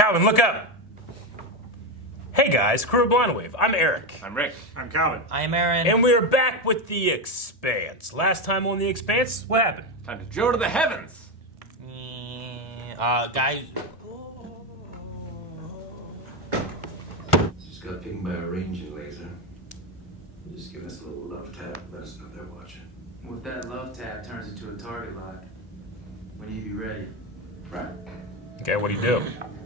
Calvin, look up! Hey guys, crew of Blind Wave. I'm Eric. I'm Rick. I'm Calvin. I'm Aaron. And we're back with the Expanse. Last time on the Expanse, what happened? Time to go to the heavens. Guys. Just got pinged by a ranging laser. Just give us a little love tap, let us know they're watching. What that love tap turns into a target lock. When you be ready. Right. Okay, what do you do?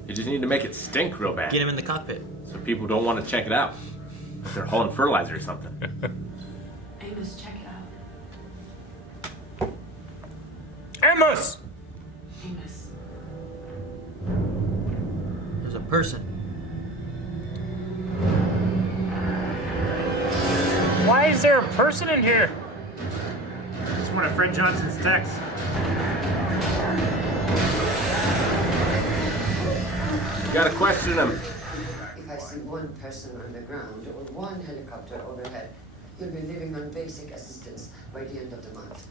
You just need to make it stink real bad. Get him in the cockpit. So people don't want to check it out. If they're hauling fertilizer or something. Amos, check it out. Amos! Amos. There's a person. Why is there a person in here? It's one of Fred Johnson's texts. You gotta question them. If I see one person on the ground or one helicopter overhead, you'll be living on basic assistance by the end of the month.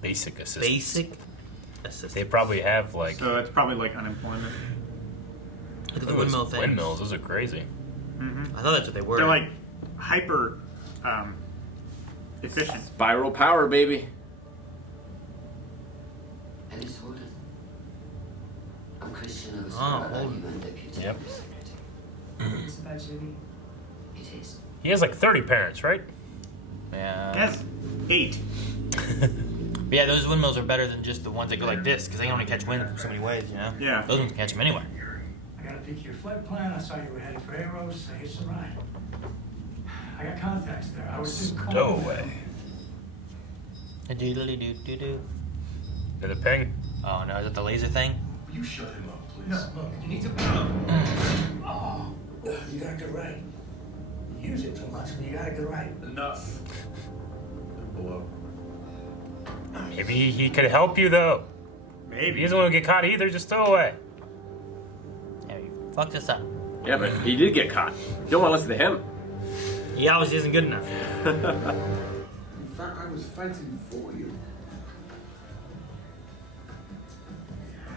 Basic assistance. Basic assistance. They probably have like... So it's probably like unemployment. Look at the those windmill things. Windmills, those are crazy. I thought that's what they were. They're like hyper efficient. Spiral power, baby. Alice Holden. I'm Christian of Holden. and deputy Yep. secretary. It's about Judy. It is. He has like 30 parents, right? Yeah. Yes. 8. But yeah, those windmills are better than just the ones that go like this, because they can only catch wind from so many ways, you know? Yeah. Those ones can catch them anywhere. I got a peek at your flight plan. I saw you were headed for Arrows. I hitched a ride. I got contacts there. I was just calling. Stowaway. A doodly-doo-doo-doo. Another ping? Oh no, is that the laser thing? You shut him up, please. No, look, you need to. Oh, you gotta get right. You use it too much, but you gotta get right. Enough. Below. Maybe he could help you though. He Maybe. doesn't want to get caught either, just stow away. Yeah, you fucked us up. Yeah, but he did get caught. You don't want to listen to him. He obviously isn't good enough. In fact, I was fighting for you.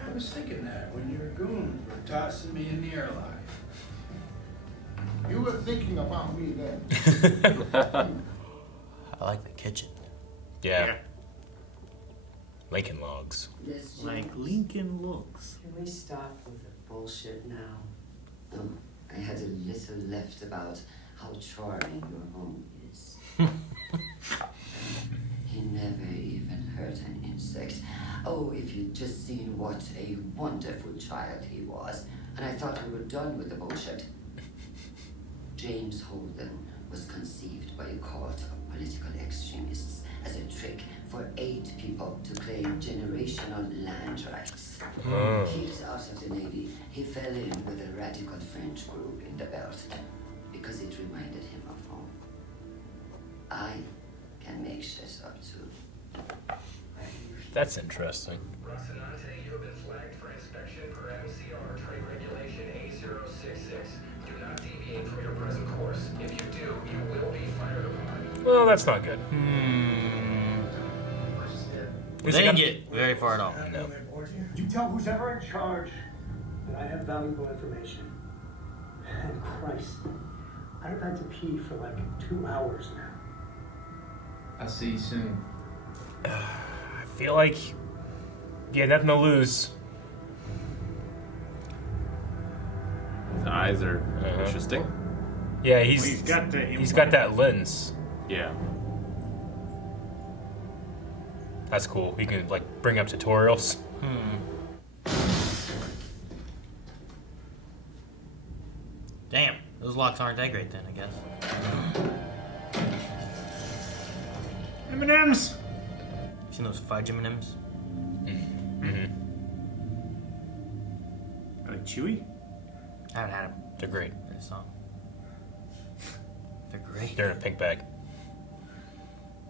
I was thinking that when your goons were tossing me in the airlock. You were thinking about me then. I like the kitchen. Yeah. Lincoln Logs. Yes, Like Lincoln looks. Can we stop with the bullshit now? I had a little left about how charming your home is. He never even hurt an insect. Oh, if you'd just seen what a wonderful child he was. And I thought we were done with the bullshit. James Holden was conceived by a cult of political extremists as a trick for 8 people to claim generational land rights. Kicked out of the Navy, he fell in with a radical French group in the belt because it reminded him of home. I can make shit up too. That's interesting. Rocinante, you have been flagged for inspection per MCR Trade Regulation A066. Do not deviate from your present course. If you do, you will be fired upon. Well, that's not good. They didn't get very far at all. No. You tell who's ever in charge that I have valuable information. And Christ, I've had to pee for like 2 hours now. I'll see you soon. I feel like he had nothing to lose. His eyes are interesting. Yeah, Well, he's got that lens. Yeah. That's cool. He can like bring up tutorials. Damn, those locks aren't that great then, I guess. M&M's. You seen those fudge M&Ms? Are they chewy? I haven't had them. They're great. I just saw 'em. They're great. They're in a pink bag.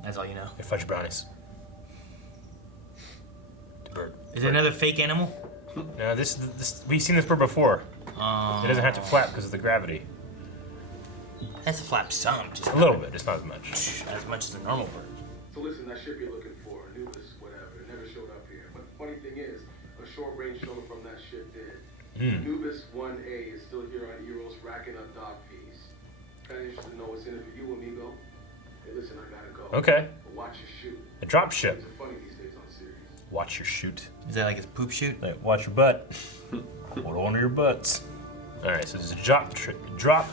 That's all you know. They're fudge brownies. The bird. Is it another fake animal? No, this we've seen this bird before. It doesn't have to flap because of the gravity. It has to flap some, just A little bit, it's not as much. as much as a normal bird. So listen, that ship you're looking for, Anubis, whatever, it never showed up here. But the funny thing is, a short-range shuttle from that ship did. Anubis 1A is still here on Eros racking up dock fees. Kinda interested to know what's in it for you, amigo. Hey, listen, I gotta go. Okay. But watch your shoot. A drop ship. Things are funny these days on series. Watch your shoot. Is that like his poop shoot? Like, watch your butt. Hold on to your butts. All right, so there's a drop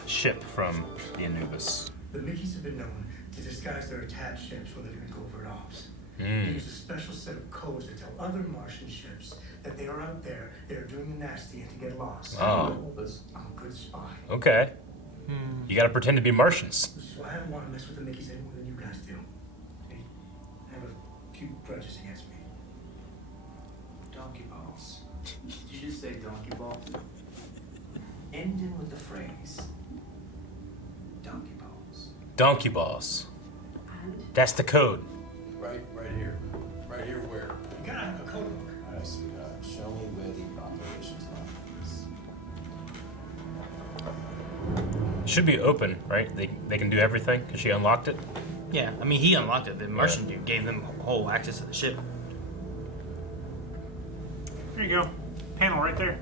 ship from the Anubis. The Mickeys have been known to disguise their attached ships when they're doing covert ops. They use a special set of codes to tell other Martian ships that they are out there, they are doing the nasty and to get lost. Oh. I'm a good spy. Okay. You gotta pretend to be Martians. So I don't want to mess with the Mickeys any more than you guys do. They have a few grudges against me. Donkey balls. Did you just say donkey balls? Ending with the phrase donkey balls. Donkey balls. That's the code. Right here. Right here where? You gotta have a code book. Alright, sweetheart. Show me where the operations log is. Should be open, right? They can do everything because she unlocked it. Yeah, I mean he unlocked it. The Martian dude gave them whole access to the ship. There you go. Panel right there.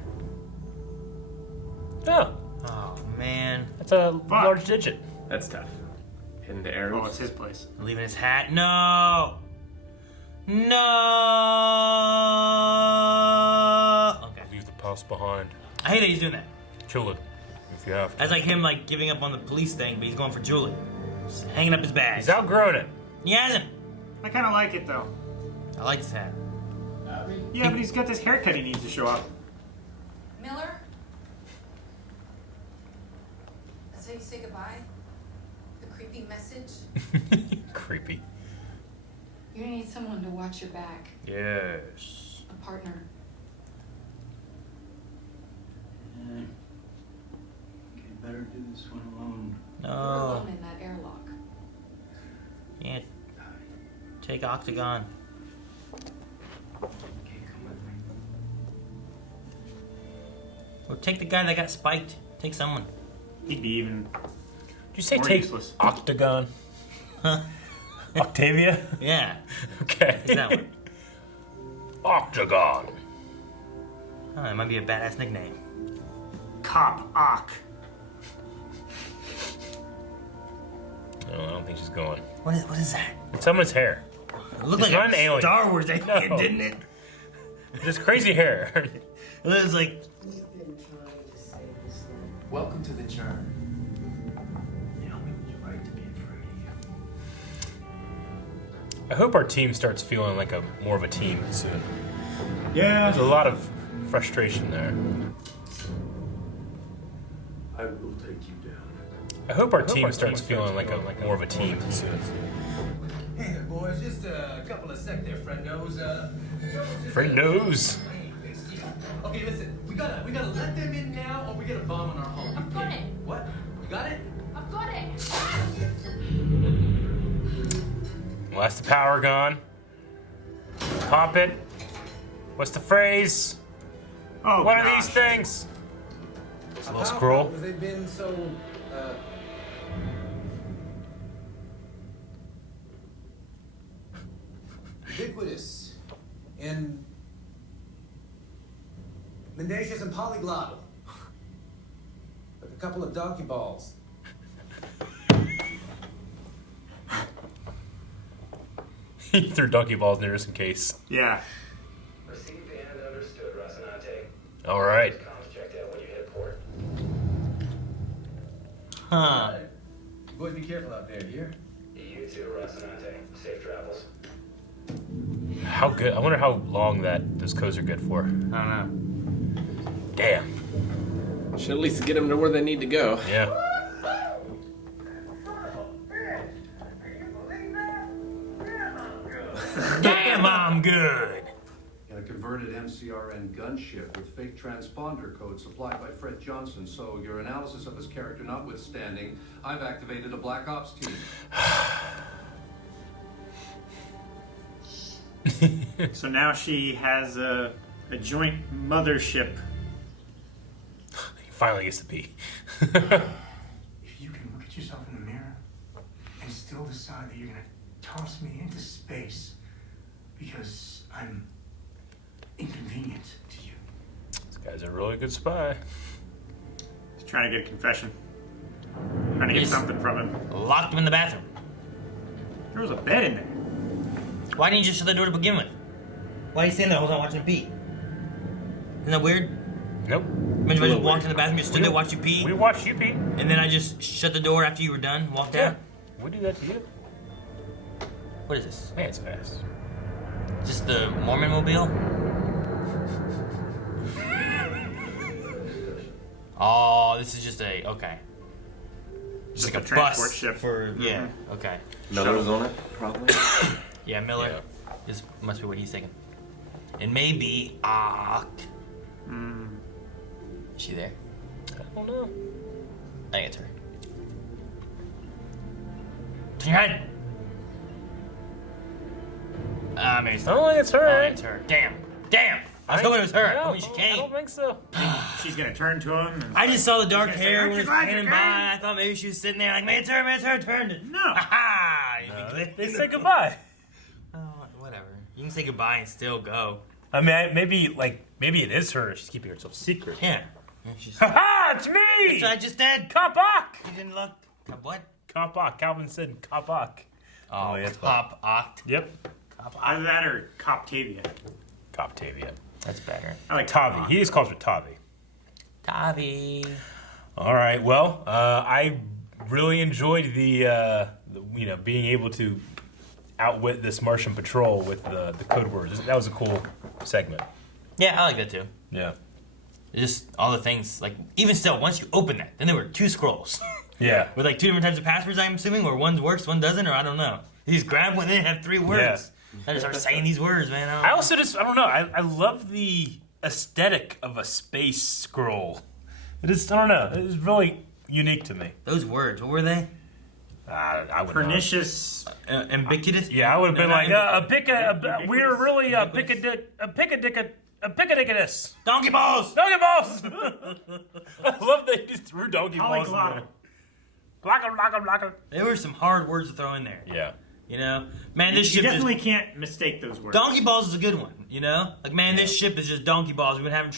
Oh, Oh man, that's a large digit. That's tough. Hidden to arrows. Oh, it's his place. leaving his hat. No. No. Okay. Leave the pulse behind. I hate that he's doing that. Kill it if you have to. That's like him like giving up on the police thing, but he's going for Julie. Just hanging up his badge. He's outgrown it. He hasn't. I kind of like it though. I like this hat. Yeah, but he's got this haircut he needs to show up. Miller? That's how you say goodbye? The creepy message? Creepy. You're gonna need someone to watch your back. Yes. A partner. Okay, better do this one alone. You're No. alone in that airlock. Yeah. Take Octagon. Okay, come with me. Or take the guy that got spiked. Take someone. He'd be even. Did you say More take useless. Octagon? Octavia? Yeah. Okay. It's that one. Octagon. Oh, it might be a badass nickname. Cop Ock. No, I don't think she's going. What is that? It's someone's hair. It looked It's like not an a alien. Star Wars alien, No. didn't it? Just crazy hair. It was like We've been trying to save this land. Welcome to the churn. Naomi was right to be afraid of you. I hope our team starts feeling like more of a team soon. Yeah. There's a lot of frustration there. I will take you down. I hope our team starts feeling like more of a team soon. Hey there, boys. Just a couple of sec there, friendos. Friendos. Okay, listen. We gotta let them in now, or we get a bomb on our home. I've got it. What? You got it? I've got it. Well, that's the power gun. Pop it. What's the phrase? Oh, What are gosh. these things? It's a little scroll. They've been so. Ubiquitous and mendacious and polyglottal, like a couple of donkey balls. He threw donkey balls near us in case. Yeah. Received and understood, Rocinante. All right. Comms checked out when you hit port. Huh. You boys be careful out there, here. You too, Rocinante. Safe travels. How good? I wonder how long those codes are good for. I don't know. Damn. Should at least get them to where they need to go. Yeah. Damn, I'm good. In a converted MCRN gunship with fake transponder code supplied by Fred Johnson. So your analysis of his character notwithstanding, I've activated a Black Ops team. So now she has a joint mothership. He finally gets to pee. If you can look at yourself in the mirror and still decide that you're gonna toss me into space because I'm inconvenient to you. This guy's guy's a really good spy. He's trying to get a confession. Trying to get something from him. Locked him in the bathroom. There was a bed in there. Why didn't you just shut the door to begin with? Why are you standing there the whole time watching him pee? Isn't that weird? Nope. Imagine if I just walked in the bathroom, you stood there, watched you pee. We watched you pee. And then I just shut the door after you were done, walked out. We do that to you. What is this? Man, it's fast. Is this the Mormon mobile? Oh, this is just a, okay. Just like a transport bus ship. for, yeah, okay. Miller's on it, probably. Yeah, Miller. Yeah. This must be what he's thinking. It may be Oct. Is she there? I don't know. I think it's her. Turn your head. Maybe it's I don't think it's her. Oh, it's her. Damn. I was hoping it was her. No, Holy she I came. don't think so. She's gonna turn to him. And I just saw the dark She's gonna hair say, when it was "Aren't you glad panning you by. came?" I thought maybe she was sitting there like, man, it's her, turned it. No. Ha They say goodbye. Oh, whatever. You can say goodbye and still go. I mean, maybe it is her. She's keeping herself secret. Yeah. She's, Ha! It's me! that's what I just did. Cop-Ock! You didn't look. What? Cop-Ock. Calvin said Cop-Ock. Oh, yeah, it's Cop Oct. Yep. Either that or Coptavia. Coptavia. That's better. I like Tavi. He just calls her Tavi. Tavi. All right. Well, I really enjoyed the being able to outwit this Martian patrol with the code words. That was a cool segment. Yeah, I like that too. Yeah. Just all the things, like, even still, once you open that, then there were 2 scrolls. Yeah. With like 2 different types of passwords, I'm assuming, where one works, one doesn't, or I don't know. You just grab one, then have 3 words. I just start saying these words, man. I don't know. I love the aesthetic of a space scroll. I don't know. It is really unique to me. Those words, what were they? I would Pernicious. Ambiguous? Yeah, I would have been like, we're really Ubiquitous. pickadickus. Donkey balls! Donkey balls! I love that you just threw donkey balls in Polyglot. there. Block 'em. There were some hard words to throw in there. Yeah. You know? Man, this You ship definitely is... can't mistake those words. Donkey balls is a good one, you know? Like, man, this ship is just donkey balls. We've been having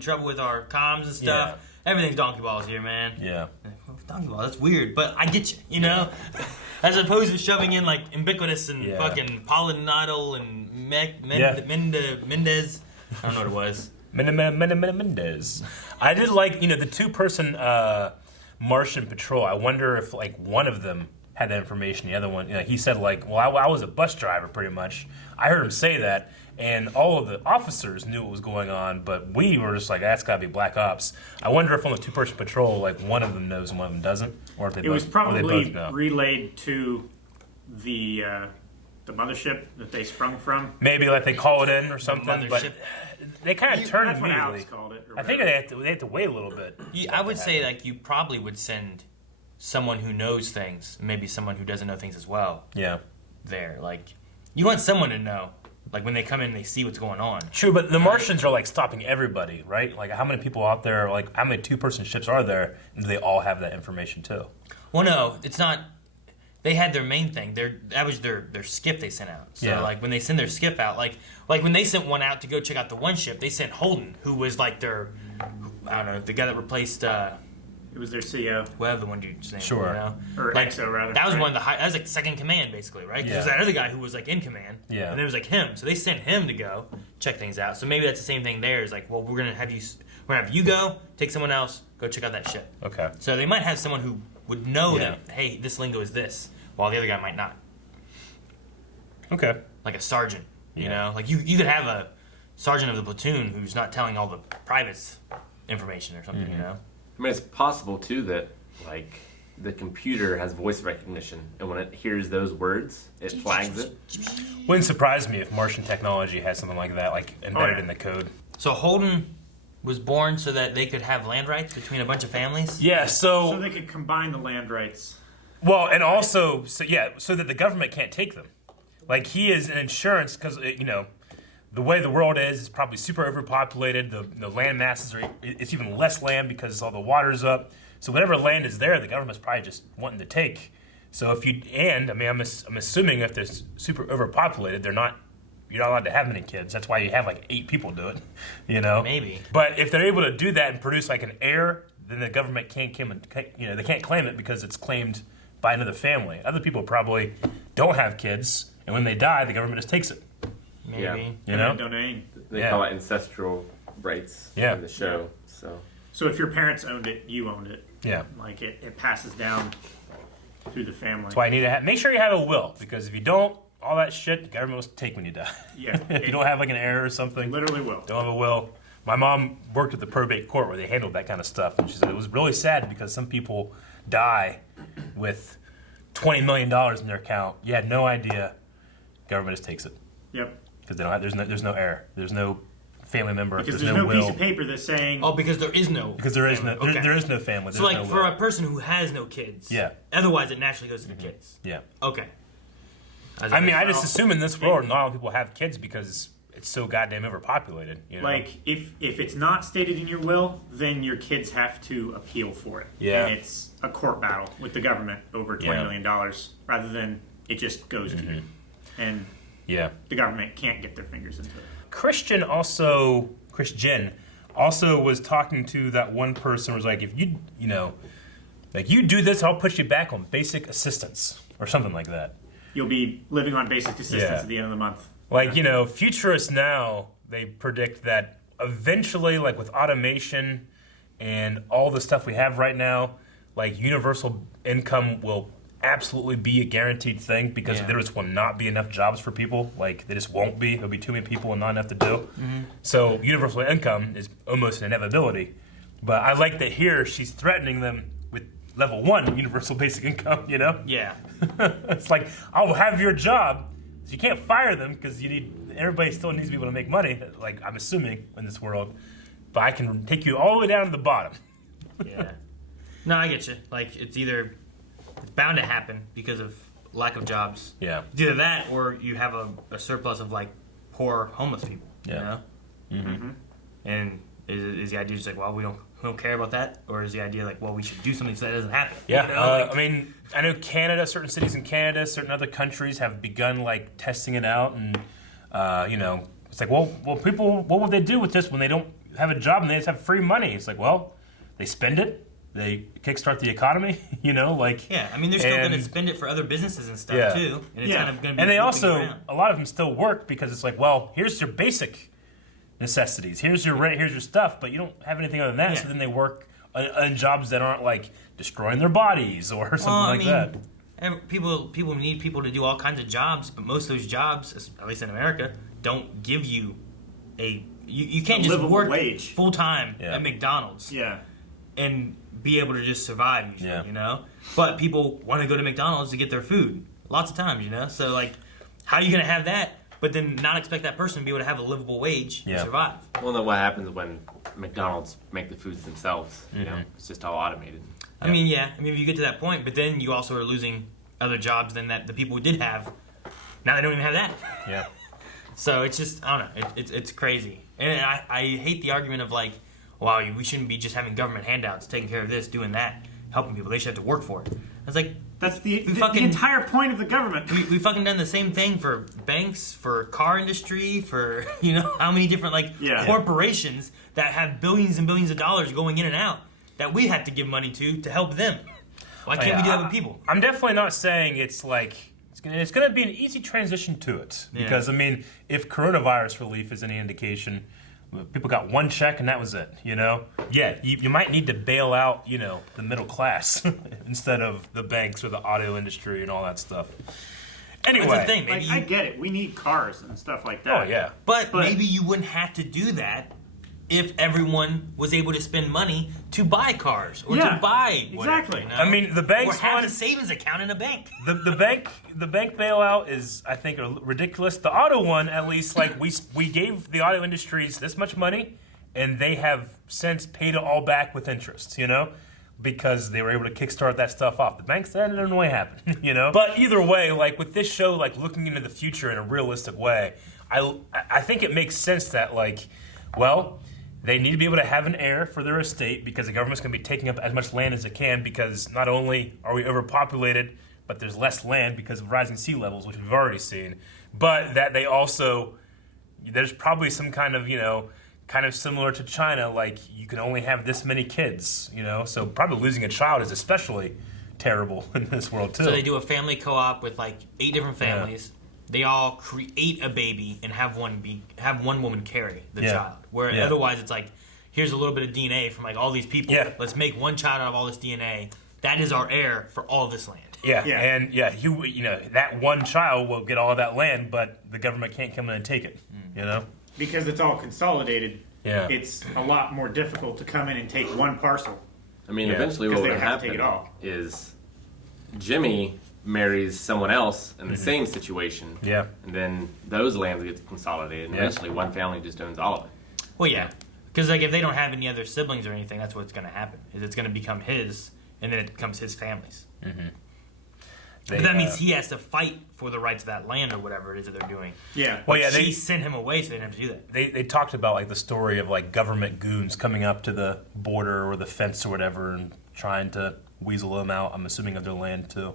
trouble with our comms and stuff. Everything's donkey balls here, man. Yeah. Donkey ball, that's weird, but I get you, you know? As opposed to shoving in, like, ubiquitous and fucking polynodal and Mendez. I don't know what it was. Mendez. I did like, the 2-person Martian patrol. I wonder if, like, one of them had that information. The other one, he said, like, well, I was a bus driver, pretty much. I heard him say that, and all of the officers knew what was going on, but we were just like, that's got to be Black Ops. I wonder if on the 2-person patrol, like, one of them knows and one of them doesn't, or if they It was both probably know. relayed to the mothership that they sprung from. Maybe like they call it in or something, but they kind of turn That's what immediately. Alex called it. I think they have to wait a little bit. I would say, like, you probably would send someone who knows things, maybe someone who doesn't know things as well. Yeah. There, like, you want someone to know, like, when they come in and they see what's going on. True, but the Martians are like stopping everybody, right? Like, how many people out there? Like, how many 2-person ships are there? And do they all have that information too? Well, no, it's not. They had their main thing. That was their skip they sent out. So, like, when they send their skip out, like when they sent one out to go check out the one ship, they sent Holden, who was like their, I don't know, the guy that replaced. It was their CO. Whatever the one dude's name. Sure. You know? Or like, XO, rather. That was right? one of the high. That was like second command, basically, right? Because there's that other guy who was like in command. Yeah. And there was like him, so they sent him to go check things out. So maybe that's the same thing there. Is like, well, we're gonna have you go take someone else, go check out that ship. Okay. So they might have someone who would know that, hey, this lingo is this, while the other guy might not. Okay. Like a sergeant, you know? Like you could have a sergeant of the platoon who's not telling all the privates information or something, you know? I mean, it's possible, too, that, like, the computer has voice recognition, and when it hears those words, it flags it. Wouldn't surprise me if Martian technology had something like that, like, embedded in the code. So Holden was born so that they could have land rights between a bunch of families? Yeah, So they could combine the land rights. Well, and also, so that the government can't take them. Like, he is an insurance, because, the way the world is probably super overpopulated. The land masses it's even less land because all the water's up. So whatever land is there, the government's probably just wanting to take. So I'm assuming if they're super overpopulated, they're not you're not allowed to have many kids. That's why you have like 8 people do it, you know? Maybe. But if they're able to do that and produce like an heir, then the government can't claim they can't claim it because it's claimed by another family. Other people probably don't have kids, and when they die, the government just takes it. Maybe. Yeah. You know? Domain. They call it ancestral rights in the show. So if your parents owned it, you owned it. Yeah. Like it passes down through the family. That's why you need to make sure you have a will, because if you don't, all that shit, the government will take when you die. Yeah. If you don't have like an heir or something. Literally will. Don't have a will. My mom worked at the probate court where they handled that kind of stuff, and she said it was really sad because some people die with $20 million in their account. You had no idea. Government just takes it. Yep. Because they don't have, there's no heir. There's no family member. Because there's no will. piece of paper that's saying. Oh, because there is no. Because there is no. Okay. There is no family. So, like, for a person who has no kids. Yeah. Otherwise, it naturally goes to the kids. Yeah. Okay. I mean, I just assume in this world, not all people have kids because it's so goddamn overpopulated. You know? Like, if it's not stated in your will, then your kids have to appeal for it. Yeah. And it's a court battle with the government over $20 million rather than it just goes to you. And the government can't get their fingers into it. Christian also was talking to that one person who was like, if you do this, I'll put you back on basic assistance or something like that. You'll be living on basic assistance at the end of the month. Like, futurists now, they predict that eventually, like with automation and all the stuff we have right now, like universal income will absolutely be a guaranteed thing because there just will not be enough jobs for people. Like, there just won't be. There'll be too many people and not enough to do. So universal income is almost an inevitability. But I like that here she's threatening them with level 1 universal basic income, you know? Yeah. It's like, I'll have your job. So you can't fire them because everybody still needs to be able to make money, like I'm assuming in this world. But I can take you all the way down to the bottom. Yeah. No, I get you. Like, it's bound to happen because of lack of jobs. Yeah. It's either that or you have a surplus of, like, poor homeless people. Yeah. You know? And is the idea just like, well, we don't care about that? Or is the idea like, well, we should do something so that doesn't happen? Yeah. You know? I mean, I know Canada, certain cities in Canada, certain other countries have begun, like, testing it out. And, it's like, well, people, what would they do with this when they don't have a job and they just have free money? It's like, well, they spend it. They kickstart the economy, like... Yeah, I mean, they're still going to spend it for other businesses and stuff, too. And it's kind of going to be... And they also, around. a lot of them still work because it's like, well, here's your basic necessities. Here's your rent, here's your stuff, but you don't have anything other than that. So then they work on jobs that aren't, like, destroying their bodies or something that. People need people to do all kinds of jobs, but most of those jobs, at least in America, don't give you you can't just work full time at McDonald's. Yeah. And be able to just survive usually, you know? But people want to go to McDonald's to get their food. Lots of times, you know? So, like, how are you going to have that, but then not expect that person to be able to have a livable wage and survive? Well, then what happens when McDonald's make the foods themselves? You know, it's just all automated. I mean, if you get to that point, but then you also are losing other jobs than that the people who did have. Now they don't even have that. Yeah. So it's just, I don't know, it's crazy. And I hate the argument of like, wow, we shouldn't be just having government handouts, taking care of this, doing that, helping people. They should have to work for it. I was like, that's the entire point of the government. We fucking done the same thing for banks, for car industry, for how many different corporations that have billions and billions of dollars going in and out that we have to give money to help them. Why can't we do that with people? I'm definitely not saying it's like it's going to be an easy transition to it because I mean, if coronavirus relief is any indication. People got one check and that was it, Yeah, you might need to bail out, the middle class instead of the banks or the auto industry and all that stuff. Anyway. That's the thing. Maybe I get it. We need cars and stuff like that. Oh, yeah. But maybe you wouldn't have to do that if everyone was able to spend money to buy cars or to buy whatever, exactly. I mean, the banks or have a savings account in a bank. The bank bailout is, I think, ridiculous. The auto one, at least, like we gave the auto industries this much money, and they have since paid it all back with interest. Because they were able to kickstart that stuff off. The banks, that didn't really happen. But either way, like with this show, like looking into the future in a realistic way, I think it makes sense that they need to be able to have an heir for their estate because the government's going to be taking up as much land as it can because not only are we overpopulated, but there's less land because of rising sea levels, which we've already seen. but that they also, there's probably some kind of similar to China, like you can only have this many kids, so probably losing a child is especially terrible in this world too. So they do a family co-op with like 8 different families. They all create a baby and have one woman carry the child. Where otherwise it's like, here's a little bit of DNA from like all these people. Yeah. Let's make one child out of all this DNA. That is our heir for all this land. And that one child will get all of that land, but the government can't come in and take it. Because it's all consolidated. Yeah. It's a lot more difficult to come in and take one parcel. I mean, eventually what would happen is Jimmy marries someone else in the same situation. Yeah. And then those lands get consolidated, and eventually one family just owns all of it. Well, yeah. Because like if they don't have any other siblings or anything, that's what's going to happen. Is it's going to become his, and then it becomes his family's. Mm-hmm. But that means he has to fight for the rights of that land or whatever it is that they're doing. Yeah. Well, yeah, they sent him away, so they didn't have to do that. They talked about like the story of like government goons coming up to the border or the fence or whatever and trying to weasel them out. I'm assuming of their land too.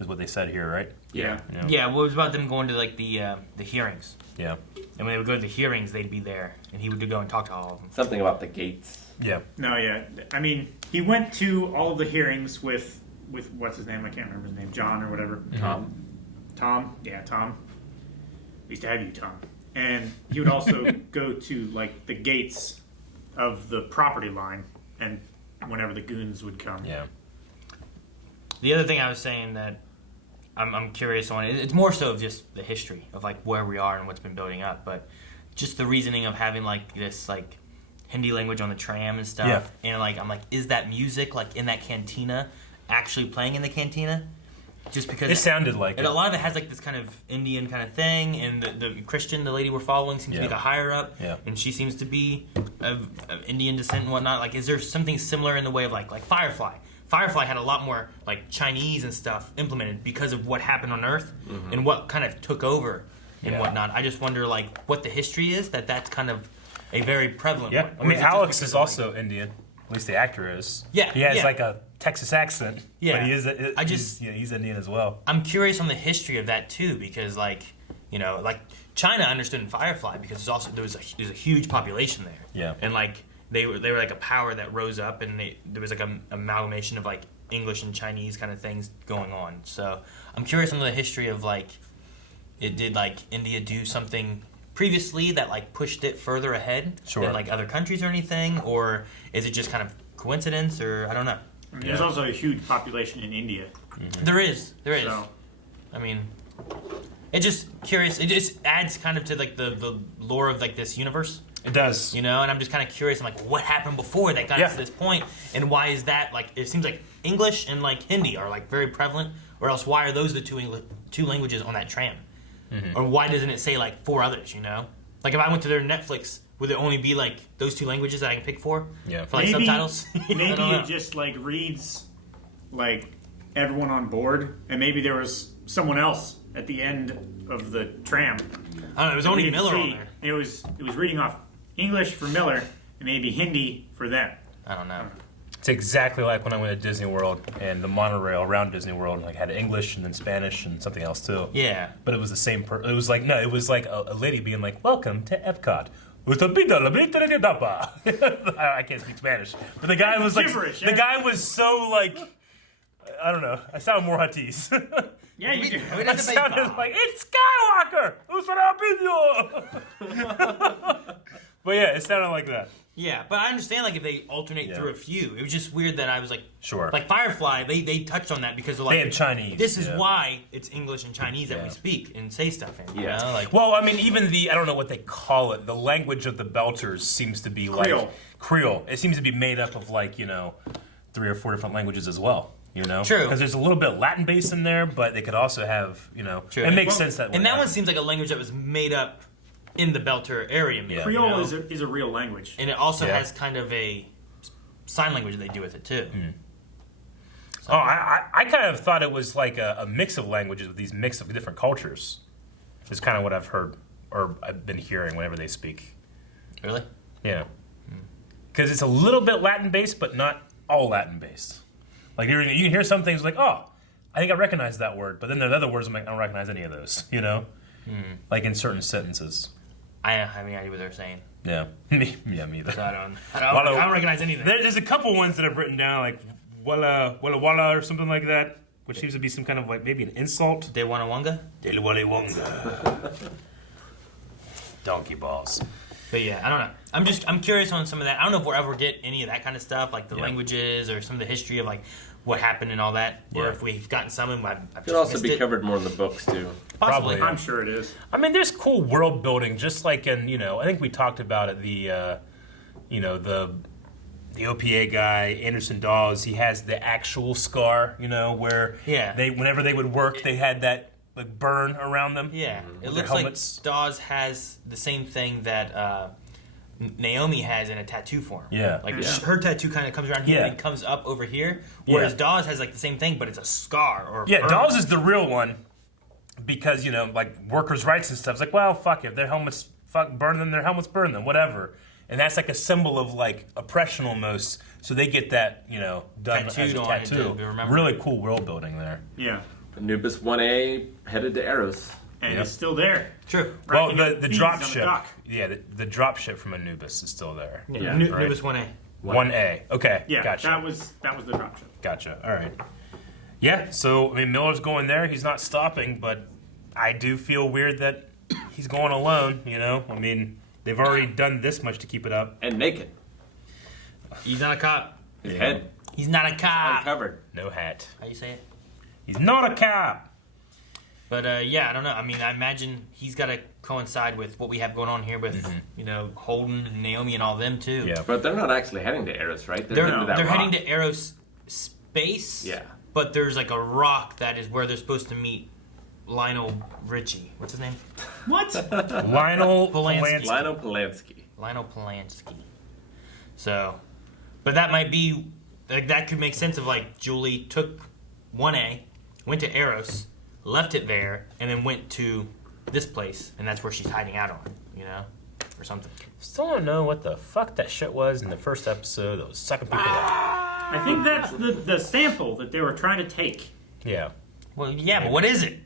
Is what they said here, right? Yeah. Yeah. Well, it was about them going to like the hearings. Yeah. And when they would go to the hearings, they'd be there, and he would go and talk to all of them. Something about the gates. Yeah. No, yeah. I mean, he went to all of the hearings with what's his name? I can't remember his name. John or whatever. Tom. Tom? Yeah, Tom. We used to have you, Tom. And he would also go to, like, the gates of the property line and whenever the goons would come. Yeah. The other thing I was saying that I'm curious on, it's more so of just the history of, like, where we are and what's been building up, but just the reasoning of having, like, this, like, Hindi language on the tram and stuff. Yeah. And, like, I'm like, is that music, like, in that cantina actually playing in the cantina? Just because it sounded like it. A lot of it has like this kind of Indian kind of thing, and the Christian, the lady we're following, seems to be the higher up, and she seems to be of Indian descent and whatnot. Like, is there something similar in the way of like Firefly? Firefly had a lot more like Chinese and stuff implemented because of what happened on Earth and what kind of took over and whatnot. I just wonder like what the history is that's kind of a very prevalent one. I mean, Alex is also Indian. At least the actor is. Yeah. He has like a Texas accent. Yeah. But he is. He's Indian as well. I'm curious on the history of that too, because like China understood in Firefly because there's a huge population there. Yeah. And like they were like a power that rose up, and there was like an amalgamation of like English and Chinese kind of things going on. So I'm curious on the history of like, did like India do something previously that like pushed it further ahead than like other countries or anything, or is it just kind of coincidence, or I don't know. I mean, there's also a huge population in India. Mm-hmm. There is. So, I mean, it's just curious. It just adds kind of to like the lore of like this universe. It does. And I'm just kind of curious. I'm like, what happened before that got us to this point, and why is that like? It seems like English and like Hindi are like very prevalent, or else why are those the two languages on that tram? Mm-hmm. Or why doesn't it say like 4 others? Like if I went to their Netflix, would it only be like those 2 languages that I can pick for? Yeah. For like maybe, subtitles? Maybe it just like reads like everyone on board, and maybe there was someone else at the end of the tram. I don't know. It was only Miller on there. It was reading off English for Miller and maybe Hindi for them. I don't know. It's exactly like when I went to Disney World and the monorail around Disney World like had English and then Spanish and something else too. Yeah. But it was the same. It was like a lady being like, "Welcome to Epcot." I can't speak Spanish, but the guy was like, the guy was so like, I don't know. I sounded more Hatis. Yeah, you do. I sounded like it's Skywalker. But yeah, it sounded like that. Yeah, but I understand like if they alternate through a few. It was just weird that I was like, sure. Like Firefly, they touched on that because of like they have Chinese. This is why it's English and Chinese that we speak and say stuff in. You know? Like, well, I mean, even I don't know what they call it. The language of the Belters seems to be like Creole. It seems to be made up of like 3 or 4 different languages as well. True. Because there's a little bit of Latin base in there, but they could also have True. It makes sense that way. And that one seems like a language that was made up in the Belter area. Yeah. Creole is a real language. And it also has kind of a sign language that they do with it too. Mm. So. Oh, I kind of thought it was like a mix of languages with these mix of different cultures. Is kind of what I've heard or I've been hearing whenever they speak. Really? Yeah. Because it's a little bit Latin based, but not all Latin based. Like you can hear some things like, oh, I think I recognize that word, but then there's other words I'm like, I don't recognize any of those. like in certain sentences. I have any idea what they're saying. Yeah, me either. So I don't recognize anything. There's a couple ones that I've written down, like walla walla walla or something like that, which seems to be some kind of like maybe an insult. De Wanawanga? De Walla Donkey balls. But yeah, I don't know. I'm curious on some of that. I don't know if we'll ever get any of that kind of stuff, like the languages or some of the history of like what happened and all that, or if we've gotten some of them. I've It'll also be covered more in the books too. Possibly, I'm sure it is. I mean, there's cool world building, just like in I think we talked about it. The OPA guy Anderson Dawes. He has the actual scar, where they whenever they would work, they had that like burn around them. Yeah, it looks like Dawes has the same thing that Naomi has in a tattoo form. Yeah, like her tattoo kind of comes around here and comes up over here, whereas Dawes has like the same thing, but it's a scar or burn. Dawes is the real one because like workers' rights and stuff. It's like, well, fuck, if their helmets burn them, their helmets burn them, whatever. And that's like a symbol of like oppression almost. So they get that done as a tattoo. Really cool world building there. Yeah. Anubis 1A headed to Eros. And it's still there. True. Well, the drop ship. The drop ship from Anubis is still there. Yeah. Anubis 1A. 1A. Okay. Yeah. Gotcha. That was the drop ship. Gotcha. All right. Yeah. So I mean, Miller's going there. He's not stopping, but I do feel weird that he's going alone. I mean, they've already done this much to keep it up. And naked. He's not a cop. His head. He's not a cop. Uncovered. No hat. How you say it? He's not a cop. But I don't know. I mean, I imagine he's got to coincide with what we have going on here with Holden and Naomi and all them too. Yeah, but they're not actually heading to Eros, right? They're heading to Eros space. Yeah, but there's like a rock that is where they're supposed to meet Lionel Richie. What's his name? What? Lionel Polanski. Lionel Polanski. So, but that might be that could make sense of like Julie took 1A, went to Eros, left it there, and then went to this place, and that's where she's hiding out on, or something. Still don't know what the fuck that shit was in the first episode that was sucking people up. I think that's the sample that they were trying to take. Yeah. Well, yeah, but what is it?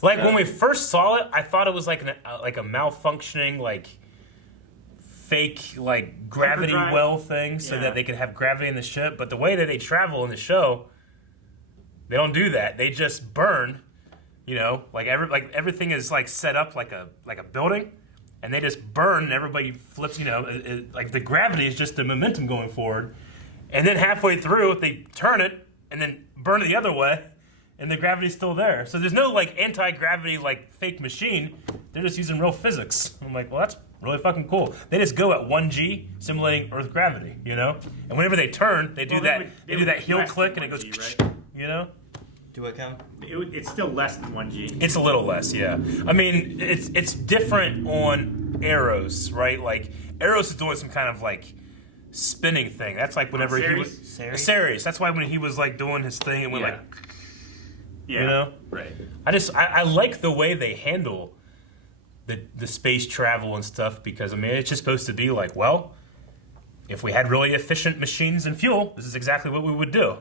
Like when we first saw it, I thought it was like a malfunctioning fake gravity well thing, so that they could have gravity in the ship. But the way that they travel in the show, they don't do that. They just burn. Everything is set up like a building, and they just burn. And everybody flips. The gravity is just the momentum going forward, and then halfway through they turn it and then burn it the other way, and the gravity's still there. So there's no anti-gravity fake machine. They're just using real physics. I'm like, well, that's really fucking cool. They just go at 1G, simulating Earth gravity. And whenever they turn, they do that heel click, and it goes. Right? Do it count? It's still less than 1G. It's a little less, yeah. I mean, it's different on Eros, right? Eros is doing some kind of spinning thing. That's whenever he was Ceres. That's why when he was doing his thing, it went right. I like the way they handle the space travel and stuff, because I mean it's just supposed to be if we had really efficient machines and fuel, this is exactly what we would do.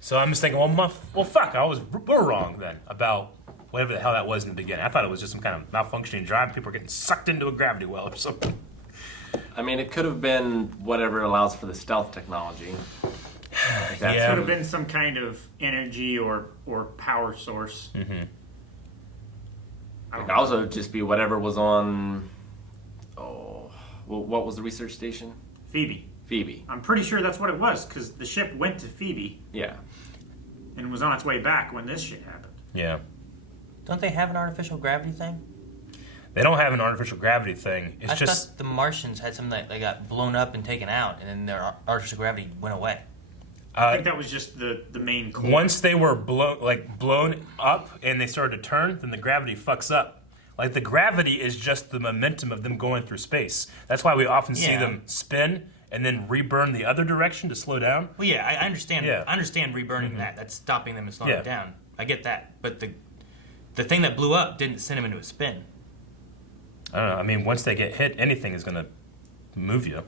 So I'm just thinking, well, fuck, we're wrong then about whatever the hell that was in the beginning. I thought it was just some kind of malfunctioning drive. People are getting sucked into a gravity well or something. I mean, it could have been whatever allows for the stealth technology. It could have been some kind of energy or power source. Mm-hmm. It could also just be whatever was on. What was the research station? Phoebe. I'm pretty sure that's what it was, because the ship went to Phoebe. Yeah. And was on its way back when this shit happened. Yeah. Don't they have an artificial gravity thing? They don't have an artificial gravity thing. I thought the Martians had something that they got blown up and taken out, and then their artificial gravity went away. I think that was just the main core. Once they were blown up and they started to turn, then the gravity fucks up. The gravity is just the momentum of them going through space. That's why we often see them spin and then reburn the other direction to slow down. Well, yeah, I understand. Yeah. I understand reburning that. That's stopping them and slowing it down. I get that. But the thing that blew up didn't send them into a spin. I don't know. I mean, once they get hit, anything is going to move you.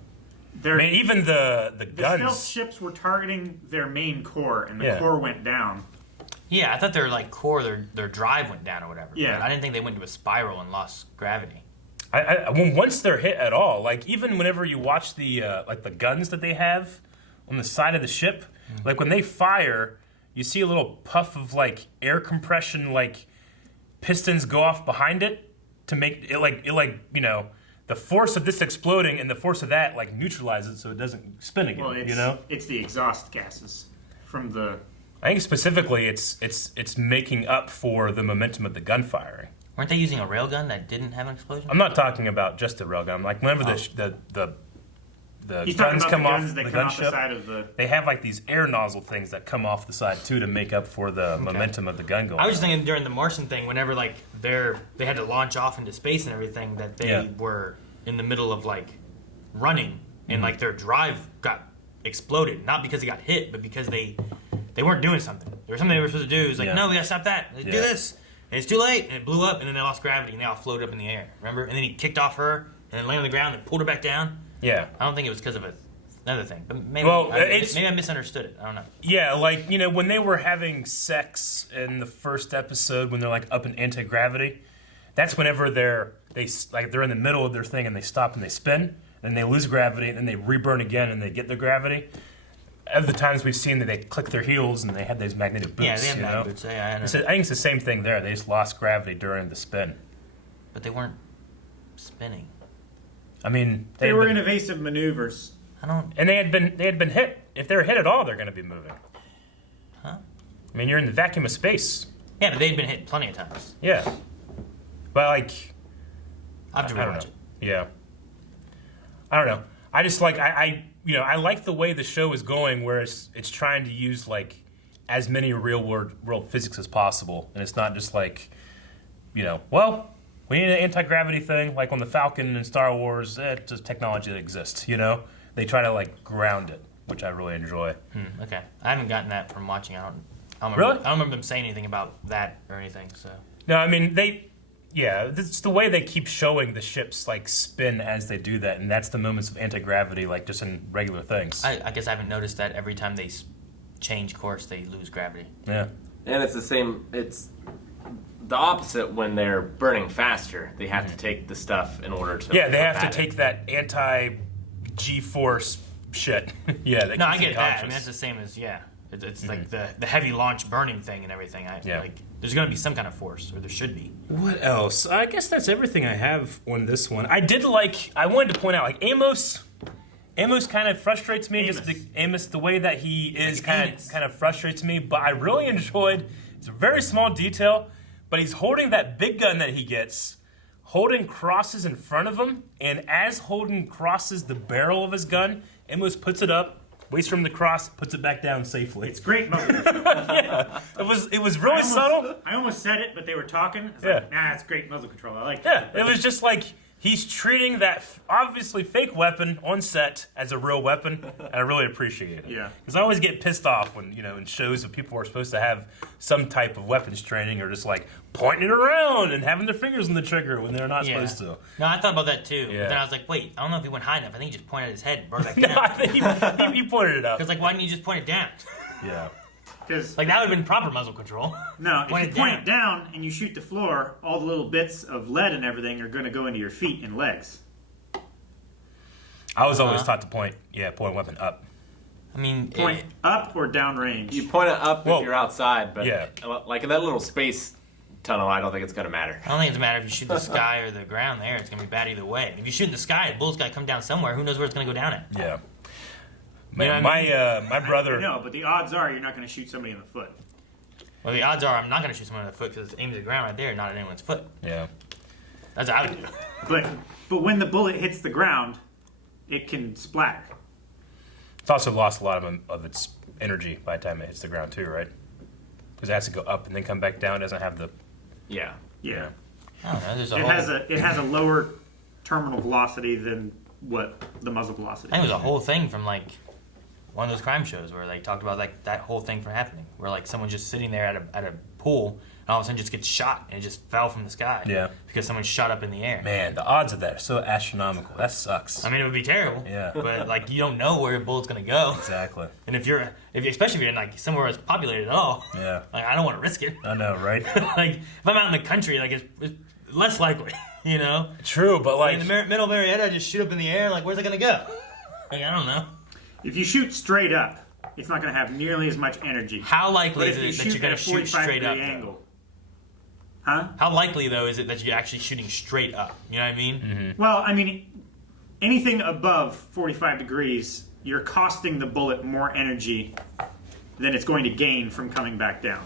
Even the guns. The stealth ships were targeting their main core, and the core went down. Yeah, I thought their like core, their drive went down or whatever. Yeah. But I didn't think they went into a spiral and lost gravity. When once they're hit at all, like even whenever you watch the like the guns that they have on the side of the ship, like when they fire, you see a little puff of like air compression, like pistons go off behind it to make it like you know, the force of this exploding and the force of that like neutralizes it so it doesn't spin again. Well, you know, it's the exhaust gases from the. I think specifically it's making up for the momentum of the gunfiring. Weren't they using a railgun that didn't have an explosion? I'm not talking about just the railgun. Like whenever the guns come off the gunship, they have like these air nozzle things that come off the side too to make up for the momentum of the gun going. I was thinking during the Martian thing, whenever like they had to launch off into space and everything, that they were in the middle of like running and like their drive got exploded, not because they got hit, but because they weren't doing something. There was something they were supposed to do. It was like, no, we gotta stop that. Do this. And it's too late, and it blew up, and then they lost gravity, and they all floated up in the air. Remember? And then he kicked off her, and then landed on the ground, and pulled her back down. Yeah. I don't think it was because of another thing, but maybe maybe I misunderstood it. I don't know. Yeah, like you know when they were having sex in the first episode, when they're like up in anti-gravity, that's whenever they're in the middle of their thing and they stop and they spin, and they lose gravity, and then they reburn again and they get their gravity. Other times we've seen that they click their heels and they had those magnetic boots. Yeah, they have magnetic boots. Yeah, I think it's the same thing there. They just lost gravity during the spin. But they weren't spinning. I mean, they were in evasive maneuvers. And they had been hit. If they're hit at all, they're going to be moving. Huh? I mean, you're in the vacuum of space. Yeah, but they'd been hit plenty of times. Yeah, but like, I have to rewatch it. Yeah, I don't know. I just like I like the way the show is going, where it's trying to use like as many real world physics as possible, and it's not just like, well, we need an anti-gravity thing like on the Falcon in Star Wars. It's just technology that exists. They try to like ground it, which I really enjoy. Okay, I haven't gotten that from watching. I don't remember them saying anything about that or anything. So no, I mean it's the way they keep showing the ships like spin as they do that, and that's the moments of anti-gravity, like just in regular things. I guess I haven't noticed that every time they change course, they lose gravity. Yeah, and it's the same. It's the opposite when they're burning faster. They have to take the stuff in order to. Yeah, they have to take that anti-G-force shit. Yeah, no, I get that. I mean, that's the same as It's like the heavy launch burning thing and everything. Like there's going to be some kind of force, or there should be. What else? I guess that's everything I have on this one. I wanted to point out, like Amos kind of frustrates me. Amos, the way that he is kind of frustrates me. But I really enjoyed. It's a very small detail, but he's holding that big gun that he gets. Holden crosses in front of him, and as Holden crosses the barrel of his gun, Amos puts it up. Waits for him to cross, puts it back down safely. It's great muzzle. Yeah, it was really subtle. I almost said it, but they were talking. I was like, it's great muzzle control. I like it. Yeah, it was just like he's treating that obviously fake weapon on set as a real weapon, and I really appreciate it. Yeah. Because I always get pissed off when, in shows that people are supposed to have some type of weapons training or just like pointing it around and having their fingers on the trigger when they're not supposed to. No, I thought about that too. Yeah. But then I was like, wait, I don't know if he went high enough. I think he just pointed at his head and brought it back down. No, I think he pointed it up. Because why didn't you just point it down? Yeah. Because that would have been proper muzzle control. No, if you point it down and you shoot the floor, all the little bits of lead and everything are going to go into your feet and legs. I was always taught to point weapon up. I mean, point up or down range. You point it up if you're outside, but like in that little space tunnel, I don't think it's going to matter. I don't think it's matter if you shoot the sky or the ground there. It's going to be bad either way. If you shoot in the sky, the bullet's got to come down somewhere. Who knows where it's going to go down at? Yeah. My brother. No, but the odds are you're not going to shoot somebody in the foot. Well, the odds are I'm not going to shoot someone in the foot because it's aimed at the ground right there, not at anyone's foot. Yeah. That's what I would do. But when the bullet hits the ground, it can splatter. It's also lost a lot of its energy by the time it hits the ground too, right? Because it has to go up and then come back down. It doesn't have the. Yeah. I don't know. It has a lower terminal velocity than what the muzzle velocity. I think it was a whole thing from like one of those crime shows where they talked about like that whole thing from happening, where like someone's just sitting there at a pool and all of a sudden just gets shot and it just fell from the sky. Yeah. Because someone shot up in the air. Man, the odds of that are so astronomical. That sucks. I mean, it would be terrible. Yeah. But like you don't know where a bullet's gonna go. Exactly. And especially if you're in like somewhere that's populated at all. Yeah. Like I don't want to risk it. I know, right? Like if I'm out in the country, like it's less likely, you know. True, but like in the middle of Marietta, just shoot up in the air. Like where's it gonna go? Like I don't know. If you shoot straight up, it's not going to have nearly as much energy. How likely is it that you're going to shoot straight up? Angle, huh? How likely though is it that you're actually shooting straight up? You know what I mean? Mm-hmm. Well, I mean, anything above 45 degrees, you're costing the bullet more energy than it's going to gain from coming back down.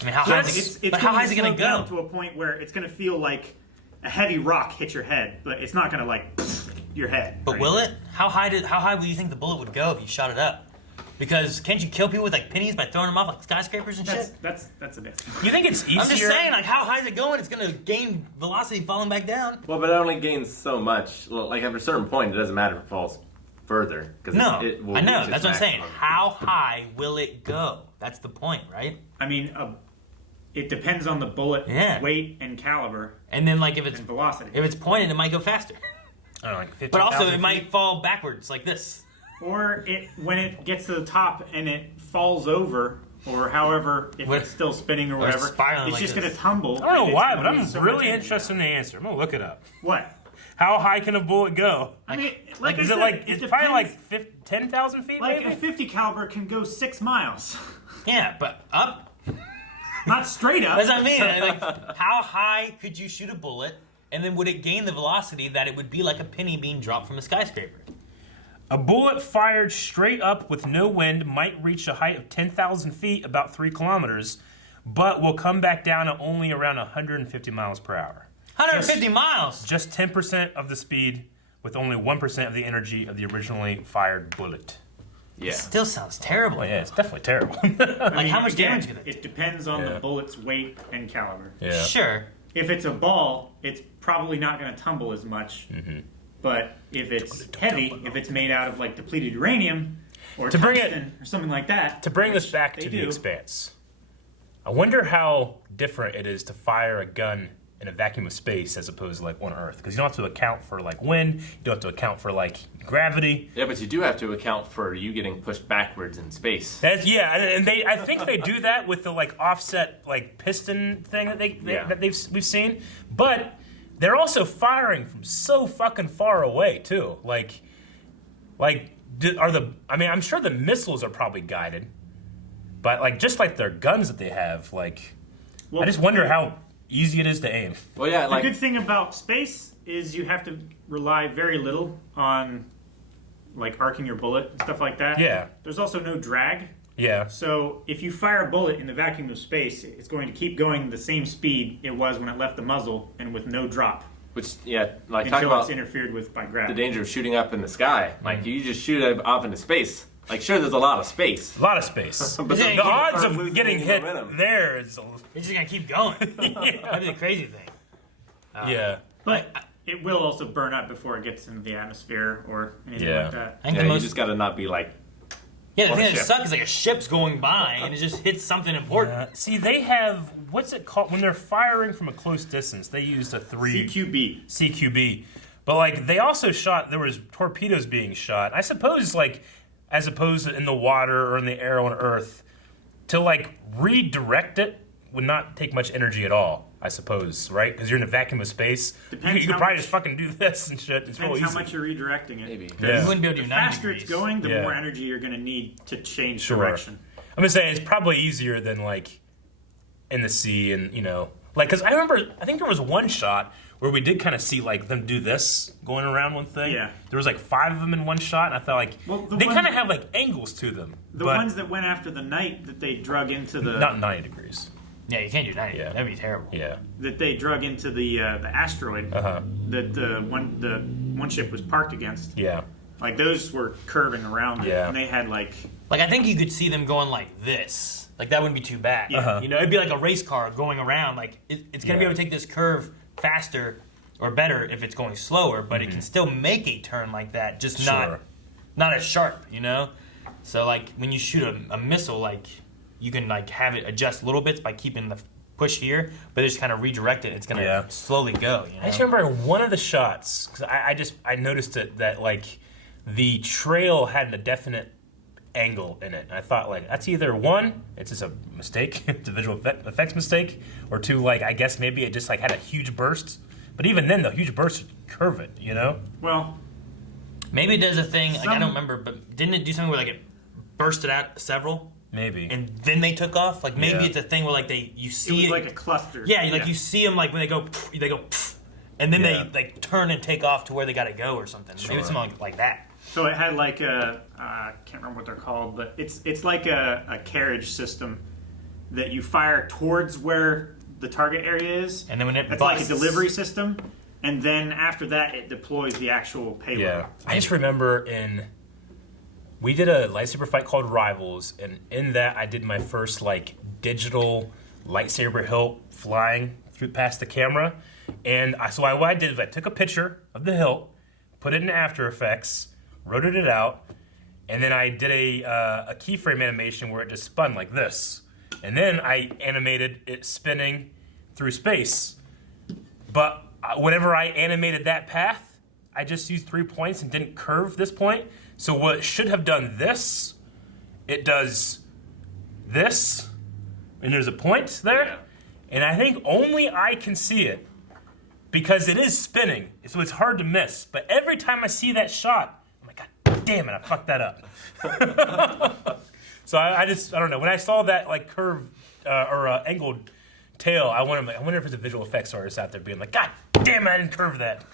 I mean, how high is it going to go? Down to a point where it's going to feel like a heavy rock hit your head, but it's not going to like your head. But will it? How high would you think the bullet would go if you shot it up? Because can't you kill people with like pennies by throwing them off like skyscrapers and shit? That's a myth. You think it's easier? I'm just saying, like, how high is it going? It's going to gain velocity falling back down. Well, but it only gains so much. Like, at a certain point, it doesn't matter if it falls further. No, it will I know. reach its That's what I'm saying. maximum. How high will it go? That's the point, right? I mean, it depends on the bullet weight and caliber. And then, like, if it's velocity, if it's pointed, it might go faster. I don't know, like 15,000 but also, it feet. might fall backwards like this. Or when it gets to the top and it falls over, or however, if it's still spinning or whatever, it's just going to tumble. I don't know why, but I'm really interested in the answer. I'm going to look it up. What? How high can a bullet go? I mean, is it like it's probably like 10,000 feet? Like maybe? a 50 caliber can go 6 miles. Yeah, but up? Not straight up. That's what I mean. Like, how high could you shoot a bullet, and then would it gain the velocity that it would be like a penny being dropped from a skyscraper? A bullet fired straight up with no wind might reach a height of 10,000 feet, about 3 kilometers, but will come back down at only around 150 miles per hour. 150 miles? Just 10% of the speed, with only 1% of the energy of the originally fired bullet. Yeah. It still sounds terrible. Well, yeah, it's definitely terrible. Like, how much damage could it do? It depends on the bullet's weight and caliber. Yeah. Sure. If it's a ball, it's probably not going to tumble as much. Mm-hmm. But if it's heavy, if it's made out of like depleted uranium or To bring tungsten or something like that, To bring this back to the Expanse, I wonder how different it is to fire a gun in a vacuum of space as opposed to like on Earth, because you don't have to account for like wind, you don't have to account for like gravity. Yeah, but you do have to account for you getting pushed backwards in space. And I think they do that with the like offset like piston thing that we've seen, but they're also firing from so fucking far away too. I'm sure the missiles are probably guided, but like just like their guns that they have, like I just wonder how easy it is to aim. Well, yeah, the good thing about space is you have to rely very little on like arcing your bullet and stuff like that. Yeah. There's also no drag. Yeah. So if you fire a bullet in the vacuum of space, it's going to keep going the same speed it was when it left the muzzle and with no drop. Which, yeah, like until talk about it's interfered with by gravity. the danger of shooting up in the sky. Like, you just shoot it off into space. Like, sure, there's a lot of space. A lot of space. But the odds of getting hit there is... You're just going to keep going. That'd be the crazy thing. Yeah. But it will also burn up before it gets into the atmosphere or anything like that. You just got to not be like... Yeah, the on a thing that ship. sucks is like a ship's going by and it just hits something important. See, they have, what's it called? When they're firing from a close distance, they used a CQB. But like, they also shot, there was torpedoes being shot. I suppose like, as opposed to in the water or in the air on Earth, to like redirect it would not take much energy at all, I suppose, right? Because you're in a vacuum of space. You could probably just fucking do this and shit. It's real Depends easy. how much you're redirecting it. Maybe. Yeah. You wouldn't be able to The do 90 faster degrees. it's going, the Yeah. more energy you're going to need to change Sure. direction. I'm just saying it's probably easier than like in the sea and, you know, like, because I think there was one shot where we did kind of see like them do this going around one thing. Yeah. There was like 5 of them in one shot, and I thought like they kind of have like angles to them. The but ones that went after the night that they drug into the... not 90 degrees. Yeah, you can't do 90. Yeah. That'd be terrible. Yeah. That they drug into the asteroid that the one ship was parked against. Yeah. Like those were curving around it, Yeah. and they had like... Like, I think you could see them going like this. Like, that wouldn't be too bad. Yeah. You know, it'd be like a race car going around. Like, it's going to be able to take this curve faster or better if it's going slower, but it can still make a turn like that, just not as sharp, you know? So like when you shoot a missile, like you can like have it adjust little bits by keeping the push here, but just kind of redirect it. It's gonna slowly go. You know? I just remember one of the shots because I noticed it that like the trail had a definite angle in it. And I thought like that's either one, it's just a mistake, it's a visual effects mistake, or two, like I guess maybe it just like had a huge burst. But even then, the huge burst would curve it, you know? Well, maybe it does a thing. Like, I don't remember, but didn't it do something where like it bursted out several? Maybe. And then they took off. Like maybe it's a thing where like you see it was like a cluster. Yeah, like you see them like when they go, and then they like turn and take off to where they got to go or something. Sure. Maybe something like that. So it had like a I can't remember what they're called, but it's like a carriage system that you fire towards where the target area is, and then when it it's like a delivery system, and then after that it deploys the actual payload. Yeah, I just remember we did a lightsaber fight called Rivals, and in that I did my first like digital lightsaber hilt flying through past the camera, and what I did is I took a picture of the hilt, put it in After Effects, rotated it out, and then I did a keyframe animation where it just spun like this. And then I animated it spinning through space. But whenever I animated that path, I just used 3 points and didn't curve this point. So what should have done this, it does this, and there's a point there. Yeah. And I think only I can see it because it is spinning, so it's hard to miss. But every time I see that shot, I'm like, God damn it, I fucked that up. So I don't know. When I saw that like curved or angled tail, I wonder if there's a visual effects artist out there being like, God damn it, I didn't curve that.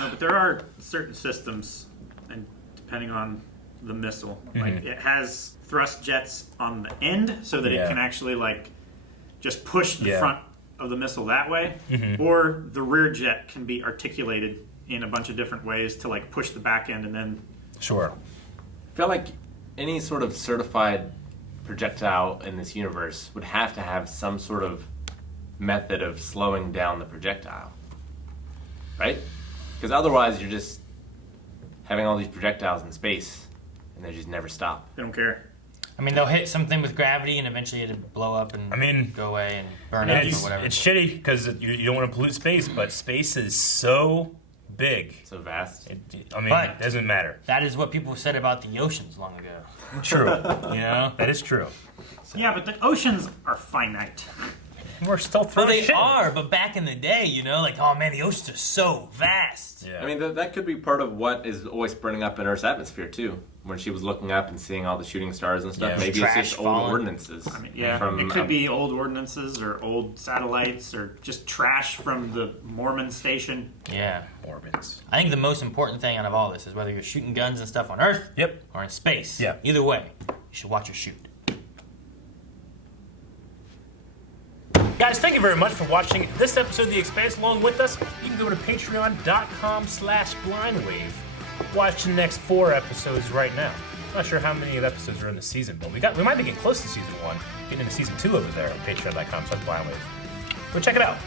But there are certain systems, and depending on the missile, like it has thrust jets on the end so that it can actually like just push the front of the missile that way, or the rear jet can be articulated in a bunch of different ways to like push the back end and then. Sure. I feel like any sort of certified projectile in this universe would have to have some sort of method of slowing down the projectile, right? Because otherwise you're just having all these projectiles in space and they just never stop. They don't care. I mean, they'll hit something with gravity and eventually it'll blow up and go away and burn up or whatever. It's shitty because you don't want to pollute space, but space is so big. So vast. It doesn't matter. That is what people said about the oceans long ago. True. You know? That is true. So. Yeah, but the oceans are finite. We're still throwing they shit. are, but back in the day, you know, like, oh man, the oceans are so vast. Yeah. I mean, that could be part of what is always burning up in Earth's atmosphere, too. When she was looking up and seeing all the shooting stars and stuff, maybe it's just old ordinances. I mean, it could be old ordinances or old satellites or just trash from the Mormon station. Yeah. Mormons. I think the most important thing out of all this is whether you're shooting guns and stuff on Earth or in space. Yeah. Either way, you should watch your shoot. Guys, thank you very much for watching this episode of The Expanse along with us. You can go to patreon.com/blindwave. Watch the next 4 episodes right now. Not sure how many episodes are in the season, but we might be getting close to season 1. Getting into season 2 over there at patreon.com/blindwave. Go check it out.